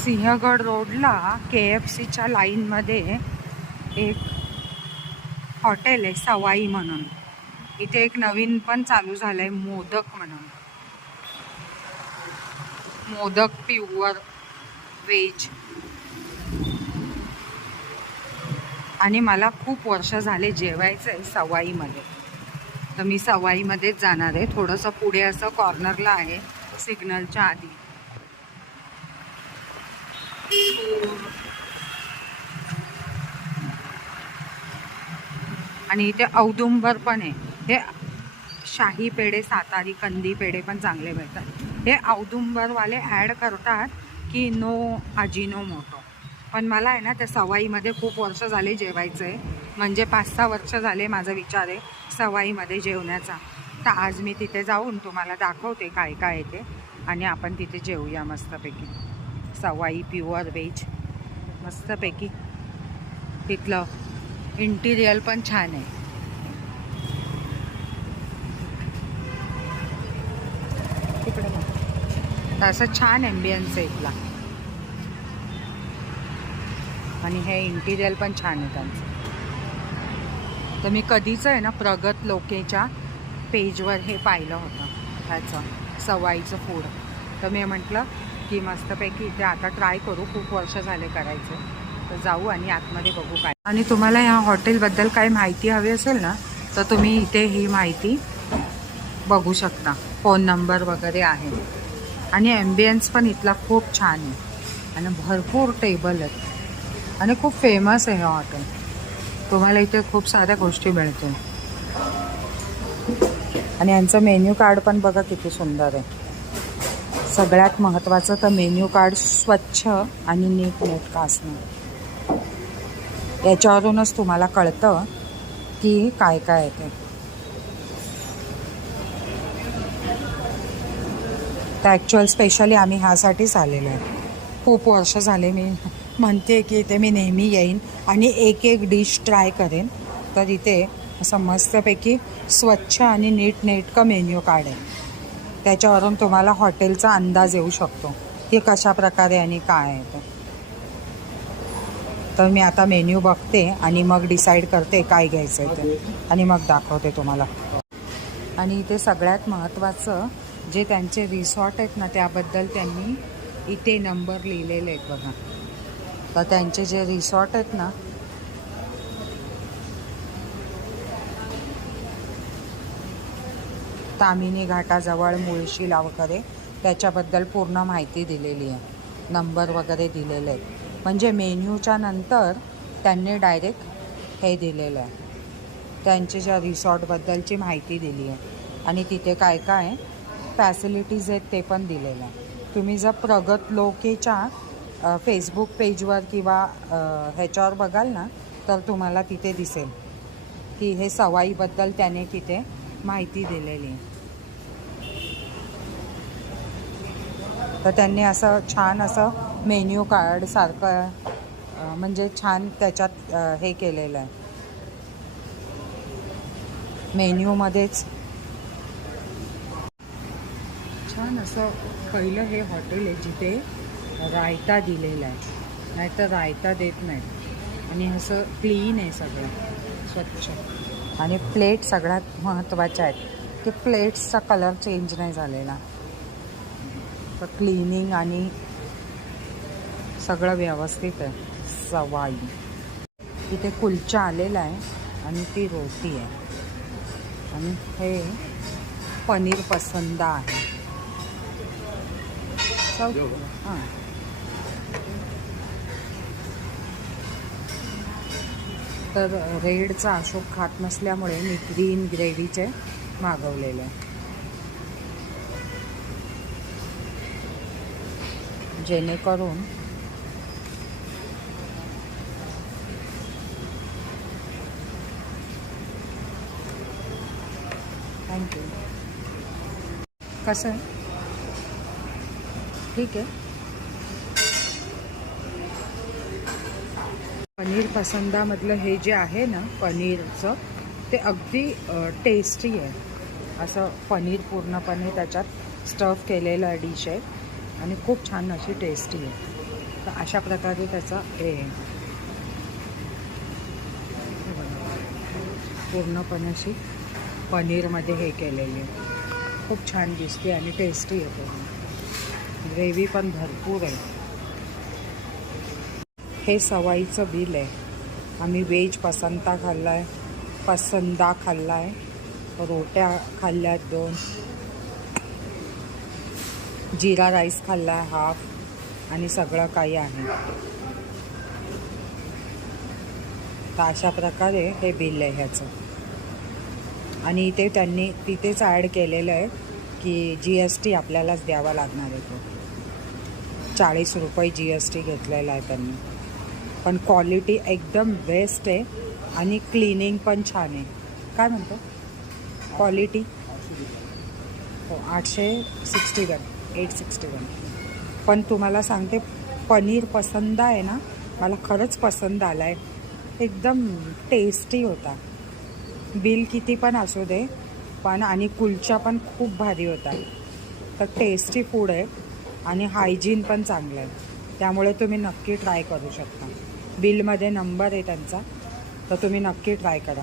सिंहगड रोडला के एफ सीच्या लाईनमध्ये एक हॉटेल आहे सवाई म्हणून. इथे एक नवीन पण चालू झालंय मोदक म्हणून. मोदक प्युअर वेज आणि मला खूप वर्ष झाले जेवायचं आहे सवाईमध्ये. तर मी सवाईमध्येच जाणार आहे. थोडंसं पुढे असं कॉर्नरला आहे सिग्नलच्या आधी. आणि इथे औदुंबर पण आहे. हे शाही पेढे सातारी कंदी पेढे पण चांगले मिळतात. हे औदुंबरवाले ॲड करतात की नो अजिनो मोटो पण मला आहे ना त्या सवाईमध्ये खूप वर्ष झाले जेवायचं आहे म्हणजे पाच सहा वर्ष झाले माझा विचार आहे सवाईमध्ये जेवण्याचा. तर आज मी तिथे जाऊन तुम्हाला दाखवते काय काय येते आणि आपण तिथे जेवूया मस्तपैकी. Sawai pure veg. मस्तपैकी. तिथलं इंटिरियर पण छान आहे. तिकडे असं छान ॲम्बियन्स आहे इथला. आणि हे इंटिरियर पण छान आहे त्यांचं. तर मी कधीच आहे ना प्रगत लोकेच्या पेजवर हे पाहिलं होतं. ह्याचं सवाईचं फूड तर मी म्हटलं की मस्तपैकी इथे आता ट्राय करू. खूप वर्ष झाले करायचं. तर जाऊ आणि आतमध्ये बघू काय. आणि तुम्हाला ह्या हॉटेलबद्दल काही माहिती हवी असेल ना तर तुम्ही इथे ही माहिती बघू शकता. फोन नंबर वगैरे आहे. आणि ॲम्बियन्स पण इथला खूप छान आहे. आणि भरपूर टेबल आहेत. आणि खूप फेमस आहे हे हॉटेल तुम्हाला इथे खूप साऱ्या गोष्टी मिळतील. आणि यांचं मेन्यू कार्ड पण बघा किती सुंदर आहे. सगळ्यात महत्त्वाचं तर मेन्यू कार्ड स्वच्छ आणि नीटनेटकं असणं. याच्यावरूनच तुम्हाला कळतं की काय काय आहे ते. तर ॲक्च्युअल स्पेशली आम्ही ह्यासाठीच आलेलो आहे. खूप वर्ष झाले मी म्हणते की इथे मी नेहमी येईन आणि एक एक डिश ट्राय करेन. तर इथे असं मस्तपैकी स्वच्छ आणि नीटनेटकं मेन्यू कार्ड आहे. त्याच्यावरून तुम्हाला हॉटेलचा अंदाज येऊ शकतो. की कशा प्रकारे आणि काय आहे ते. तर मी आता मेन्यू बघते आणि मग डिसाईड करते काय घ्यायचं आहे ते. आणि मग दाखवते तुम्हाला. आणि इथे सगळ्यात महत्त्वाचं जे त्यांचे रिसॉर्ट आहेत ना त्याबद्दल त्यांनी इथे नंबर लिहिलेले आहेत बघा. तर त्यांचे जे रिसॉर्ट आहेत ना तामिनी घाटाजवळ मुळशीला वगैरे त्याच्याबद्दल पूर्ण माहिती दिलेली आहे. नंबर वगैरे दिलेले आहेत. म्हणजे मेन्यूच्या नंतर त्यांनी डायरेक्ट हे दिलेलं आहे. त्यांच्या ज्या रिसॉर्टबद्दलची माहिती दिली आहे. आणि तिथे काय काय फॅसिलिटीज आहेत ते पण दिलेलं आहे. तुम्ही जर प्रगत लोकेच्या फेसबुक पेजवर किंवा ह्याच्यावर बघाल ना तर तुम्हाला तिथे दिसेल. की हे सवाईबद्दल त्याने तिथे माहिती दिलेली आहे. तर त्यांनी असं छान असं मेन्यू कार्ड सारखं म्हणजे छान त्याच्यात हे केलेलं आहे. मेन्यूमध्येच छान असं पहिलं हे हॉटेल आहे जिथे रायता दिलेला आहे. नाहीतर रायता देत नाहीत आणि असं क्लीन आहे सगळं स्वच्छ. आणि प्लेट सगळ्यात महत्त्वाच्या आहेत. की प्लेट्सचा कलर चेंज नाही झालेला. तर क्लिनिंग आणि सगळं व्यवस्थित आहे. सवाई. इथे कुलचा आलेला आहे आणि ती रोटी आहे. आणि हे पनीर पसंदा आहे. चौ हां. तर रेडचा अशोक खात नसल्यामुळे मी ग्रीन ग्रेव्हीचे मागवलेले. जेणेकरून थँक्यू कसं? ठीक आहे. पनीर पसंदामधलं हे जे आहे ना पनीरचं ते अगदी टेस्टी आहे. असं पनीर पूर्णपणे त्याच्यात स्टफ केलेलं डिश आहे. आणि खूप छान अशी टेस्टी आहे. तर अशा प्रकारे त्याचं हे आहे. पूर्णपणे अशी पनीरमध्ये हे केलेली आहे. खूप छान दिसते आणि टेस्टी येते ग्रेव्ही पण भरपूर आहे. हे सवाईचं बिल आहे. आम्ही वेज पसंता खाल्ला आहे पसंदा खाल्ला आहे रोट्या खाल्ल्यात दोन. जिरा राईस खाल्ला आहे हाफ आणि सगळं काही आहे. तर अशा प्रकारे हे बिल आहे ह्याचं. आणि इथे त्यांनी तिथेच ॲड केलेलं आहे की जी एस टी आपल्यालाच द्यावा लागणार आहे तो. चाळीस रुपये जी एस टी घेतलेला आहे त्यांनी. पण क्वालिटी एकदम बेस्ट आहे आणि क्लिनिंग पण छान आहे. काय म्हणतो? क्वालिटी हो आठशे sixty one eight sixty one. पण तुम्हाला सांगते पनीर पसंद आहे ना मला खरंच पसंद आला आहे एकदम टेस्टी होता. बिल किती पण असू दे पण आणि कुलचा पण खूप भारी होता. तर टेस्टी फूड आहे आणि हायजीन पण चांगलं आहे त्यामुळे तुम्ही नक्की ट्राय करू शकता. बिलमध्ये नंबर आहे त्यांचा तर तुम्ही नक्की ट्राय करा.